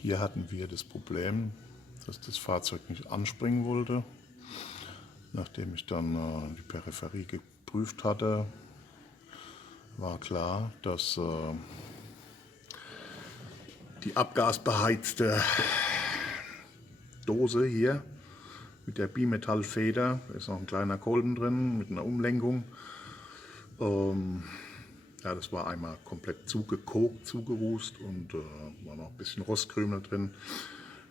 Hier hatten wir das Problem, dass das Fahrzeug nicht anspringen wollte. Nachdem ich dann die Peripherie geprüft hatte, war klar, dass die abgasbeheizte Dose hier mit der Bimetallfeder, da ist noch ein kleiner Kolben drin mit einer Umlenkung. Ja, das war einmal komplett zugekokt, zugerußt und war noch ein bisschen Rostkrümel drin.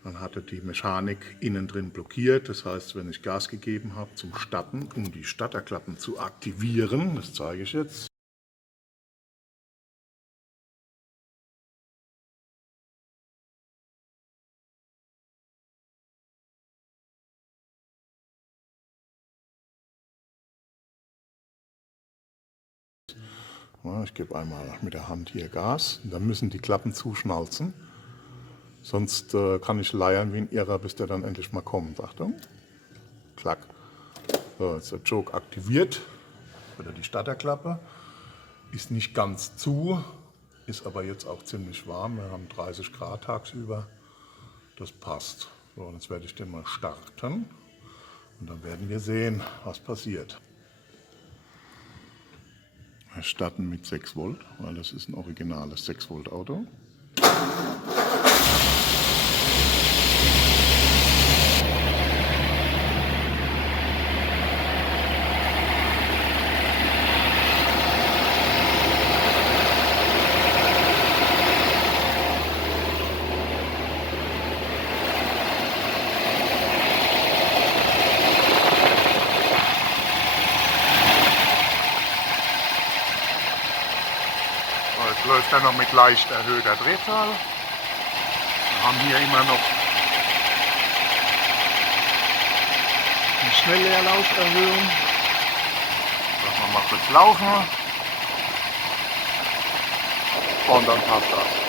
Dann hatte die Mechanik innen drin blockiert. Das heißt, wenn ich Gas gegeben habe zum Starten, um die Starterklappen zu aktivieren, das zeige ich jetzt. Ja, ich gebe einmal mit der Hand hier Gas, und dann müssen die Klappen zuschnalzen. Sonst kann ich leiern wie ein Irrer, bis der dann endlich mal kommt. Achtung. Klack. So, jetzt ist der Choke aktiviert. Oder die Starterklappe. Ist nicht ganz zu, ist aber jetzt auch ziemlich warm. Wir haben 30 Grad tagsüber. Das passt. So, und jetzt werde ich den mal starten. Und dann werden wir sehen, was passiert. Wir starten mit 6 Volt, weil das ist ein originales 6 Volt Auto. Jetzt läuft er noch mit leicht erhöhter Drehzahl. Wir haben hier immer noch die Schnellleerlauferhöhung. Lassen wir mal kurz laufen und dann passt das.